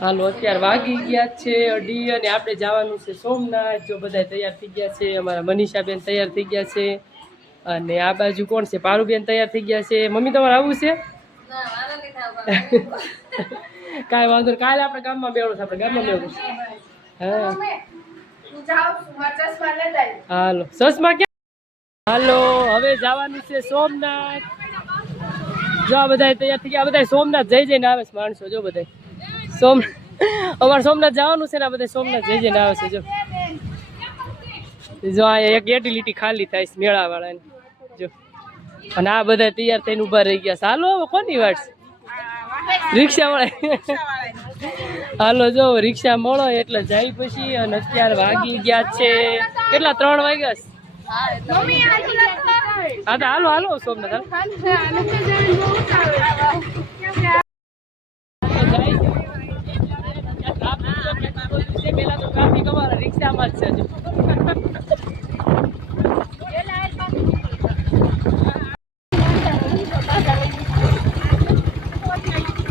હાલો અત્યારે વાગી ગયા છે 2:30 અને આપણે જવાનું છે સોમનાથ। જો બધા તૈયાર થઈ ગયા છે, અમારા મનીષાબેન તૈયાર થઈ ગયા છે અને આ બાજુ કોણ છે, પારુબેન તૈયાર થઈ ગયા છે। મમ્મી તમારે આવવું છે? કાંઈ વાંધો નહીં, કાલે આપણે ગામમાં મેળો છે, આપણે ગામમાં મેળો છે। હા હાલો સસમા ક્યાં? હાલો હવે જવાનું છે સોમનાથ। જો આ બધા તૈયાર થઈ ગયા, બધા સોમનાથ જઈ જઈને આવે છે માણસો। જો બધા અમારે સોમનાથ જવાનું છે ને, આ બધા સોમનાથ જઈ જઈને આવે છે। જો આ એક એટીલીટી ખાલી થાય છે મેળા વાળાને જો, અને આ બધા તૈયાર થઈને ઉભા રહી ગયા છે। હાલો હવે કોની વાત છે? રિક્ષા વાળા હાલો જો રિક્ષા મળો એટલે જાય પછી। અને અત્યારે વાગી ગયા છે કેટલા? 3 વાગ્યા છે। હા તો હાલો હાલો સોમનાથ પેલા તો ટ્રાફિક અમારા રિક્ષામાં જ છે।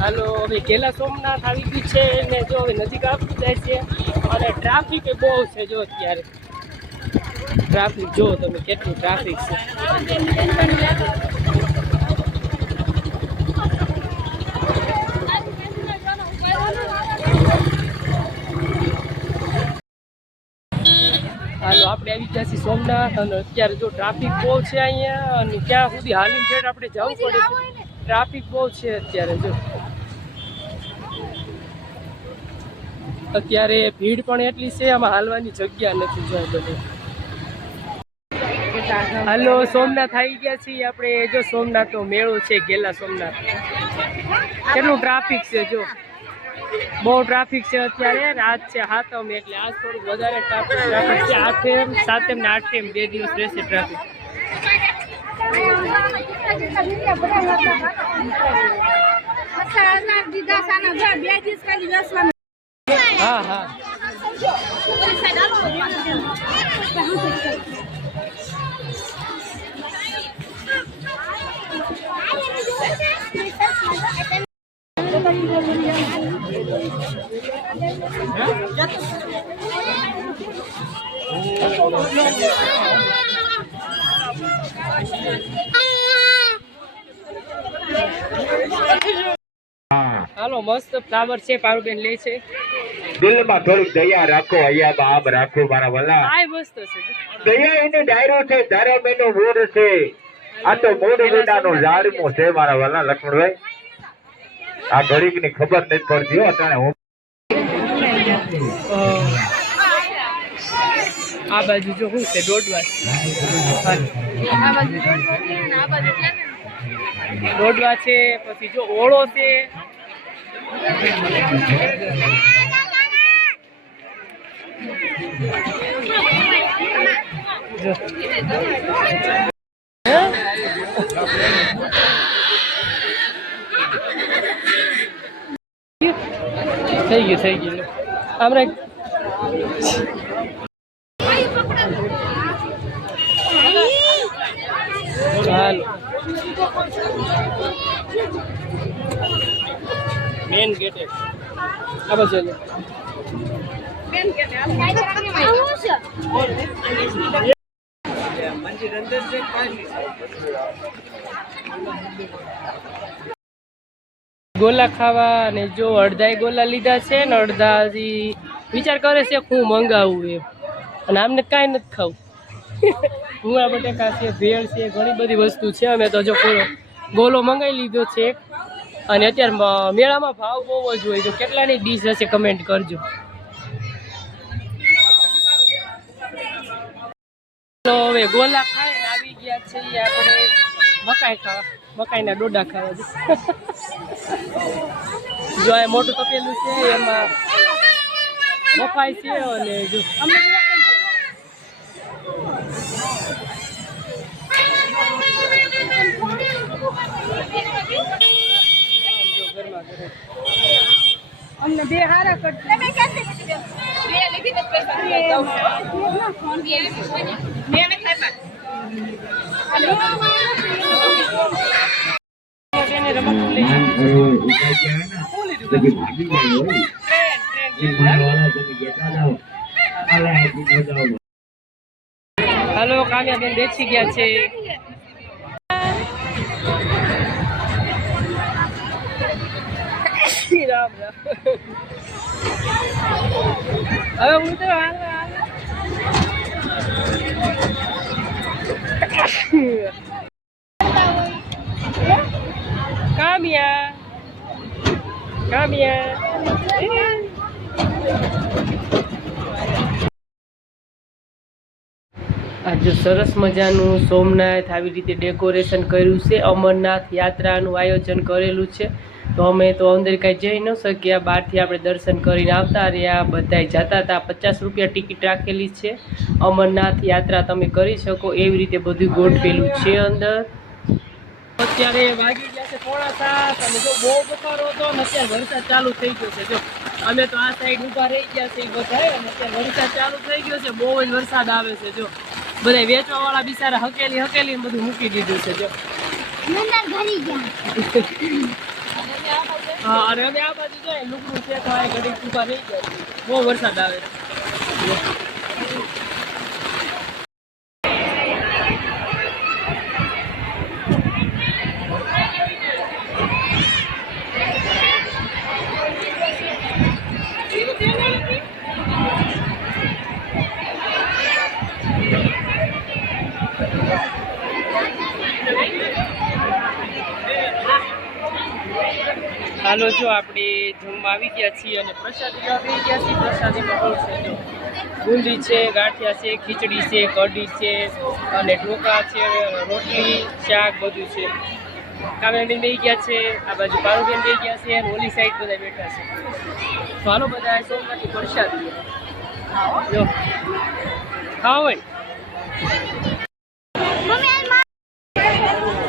હાલો હવે ગેલા સોમનાથ આવી ગયું છે ને, જો હવે નજીક આવતું જાય છે અને ટ્રાફિક એ બહુ છે। જો અત્યારે ટ્રાફિક જો તમે કેટલું ટ્રાફિક છે। હાલો આપણે આવી ગયા છીએ સોમનાથ અને અત્યારે જો ટ્રાફિક બહુ છે અહીંયા, અને ક્યાં સુધી હાલીને ઠેઠ આપણે જવું પડે છે, ટ્રાફિક બહુ છે અત્યારે। જો અત્યારે ભીડ પણ એટલી છે, આમાં હાલવાની જગ્યા નથી। જો બધું હાલો સોમનાથ આવી ગયા છીએ આપણે। જો સોમનાથનો મેળો છે ગેલા સોમનાથ, કેટલું ટ્રાફિક છે, જો બહુ ટ્રાફિક છે અત્યારે। રાત છે 7મ એટલે આજ થોડુંક વધારે ટ્રાફિક છે। 8મ 7મ ને 8મ 2 દિવસ રહેશે ટ્રાફિક। હા હા હાલો મસ્ત ફ્લાવર છે, પારુબેન લે છે। દિલમાં થોડીક દયા રાખો, અહીંયા બાપ રાખો મારા વલા। આ મસ્ત છે, દયા એને ડાયરો છે, ધર્મ એનો મૂળ છે। આ તો મૂળ વિનાનો ઝાડમો છે મારા વલા લક્ષ્મણભાઈ। આ ઘડીક ની ખબર નથી પડતી હો તને। હું આ બાજુ જો શું છે, દોડવા દોડવા છે, પછી જો ઓળો છે। થઈ ગયું હમણાં ચાલો મેન ગેટે આ બાજુ મેન ગેટે મંદિર અંદર છે। ગોલા ખાવા, અને જો અડધા ગોલા લીધા છે ને અડધાથી વિચાર કરે છે હું મંગાવું એમ, અને આમને કાંઈ નથી ખાવું। ભૂંગળા બટેકા છે, ભેળ છે, ઘણી બધી વસ્તુ છે। અમે તો જો પૂરો ગોલો મંગાવી લીધો છે, અને અત્યારે મેળામાં ભાવ બહુ જ હોય। જો કેટલાની ડીશ હશે કમેન્ટ કરજો। તો હવે ગોલા ખાઈને આવી ગયા છીએ આપણે મકાઈ ખાવા, મકાઈના ડોડા ખાવા। જો આ મોટું તપેલું છે, એમાં મકાઈ છે, અને જો અમને બે હારા કરતા બે લીધી તો પૈસા મેં ખાઈ રમત લઈ હાલો કાવ્યાબેન બેસી ગયા છે. રામ રામ. હવે હું તો કામ્યા કામ્યા આજે સરસ મજાનું સોમનાથ આવી રીતે ડેકોરેશન કર્યું છે. અમરનાથ યાત્રાનું આયોજન કરેલું છે. તો અમે તો અંદર કાંઈ જઈ ન શક્યા, બહારથી આપણે દર્શન કરીને આવતા રહ્યા. બધાય જતા હતા. 50 રૂપિયા ટિકિટ રાખેલી છે. અમરનાથ યાત્રા તમે કરી શકો એવી રીતે બધું ગોઠવેલું છે અંદર. અત્યારે વાગી ગયા છે 6:30 અને જો બહુ બફારો હતો અને અત્યારે વરસાદ ચાલુ થઈ ગયો છે. જો અમે તો આ સાઈડ ઊભા રહી ગયા છે બધા અને અત્યારે વરસાદ ચાલુ થઈ ગયો છે. બહુ જ વરસાદ આવે છે. જો બધા વેચવા વાળા બિચારા હકેલી હકેલી બધું મૂકી દીધું છે. જો હા અને અમે આ બાજુ જોઈએ લુકડું છે તો આ ઘડી ઊભા રહી ગયા છે. બહુ વરસાદ આવે છે. હાલો જો આપણે જમવા આવી ગયા છીએ અને પ્રસાદી આવી ગયા છીએ. પ્રસાદીમાં શું છે જો બુંદી છે, ગાંઠિયા છે, ખીચડી છે, કઢી છે અને ઢોકા છે, રોટલી શાક બધું છે. કાવ્યાબેન દઈ ગયા છે, આ બાજુ પારુબેન દઈ ગયા છે અને ઓલી સાઈડ બધા બેઠા છે. તો હાલો બધા સોમનાથની પ્રસાદી જો ખાવા હોય